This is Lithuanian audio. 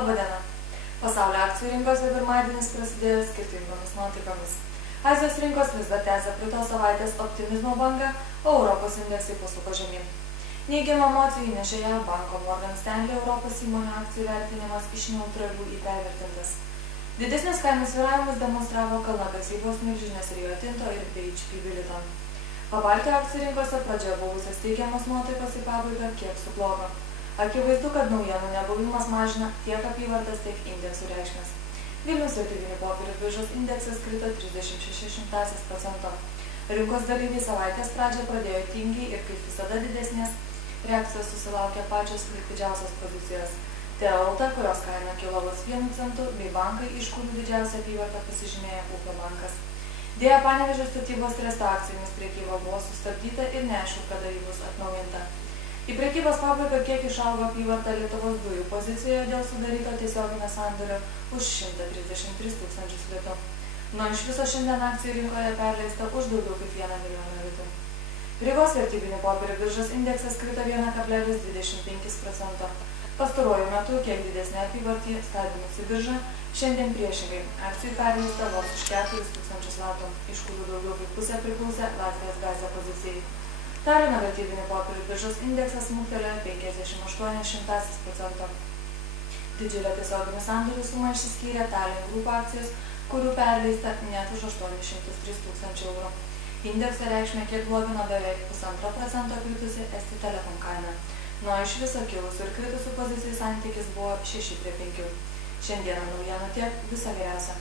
Labadiena. Pasaulio akcijų rinkose pirmadienis prasidėjo skirtingomis nuotaikomis. Azijos rinkos vis dar tęsia praeitos savaitės optimizmo bangą, o Europos indeksai pasuko žemyn. Neigiamų emocijų įnešė JAV banko Morgan Stanley Europos įmonių akcijų vertinimas iš neutralių į pervertintas. Didesnius kainų svyravimus demonstravo kalnakasybos milžinės Rio Tinto ir BHP Billiton. Pabaltijos akcijų rinkose pradžioje buvusios teigiamos nuotaikos į pabaigą kiek sublogo. Akivaizdu, kad naujienų nebuvimas mažina tiek apyvartas, tiek indeksų reikšmes. Vilniaus vertybinių popierių biržos indeksas krito 36%. Rinkos dalyviai savaitės pradžią pradėjo tingiai ir kaip visada didesnės reakcijos susilaukė pačios likvidžiausios pozicijos. TLT, kurios kaina kilo vos 1 centu, bei bankai, iš kurių didžiausią apyvartą pasižymėjo Ūkio bankas. Deja, Panevėžio statybos tresto akcijomis prekyba buvo sustabdyta ir neaišku, kada ji bus atnaujinta. Į prekybos pabaigą kiek išaugo apyvarta Lietuvos dujų pozicijoje dėl sudaryto tiesioginio sandorio už 133 tūkstančius litų. Iš viso šiandien akcijų rinkoje perleista už daugiau kaip 1 milijoną litų. Rygos vertybinių popierių biržos indeksas krito 1,25%. Pastaruoju metu kiek didesnė apyvartį stebinusi birža, šiandien priešingai akcijų perleista vos už 4 tūkstančius latų, iš kurių daugiau kaip pusė priklausė Latvijos Gazė pozicijai. Talino vertybinių popierių biržos indeksas smuktelėjo 0,58%. Didžiulę tiesioginių sandorių sumą išsiskyrė Tallinn Group akcijos, kurių perleista net už 803 tūkstančių eurų. Indekso reikšmė kiek blogino beveik 1,5% kritusi Esti Telekom kaina. Iš viso kilusių ir kritusių pozicijų santykis buvo 6:5. Šiandieną naujienų tiek, viso geriausio.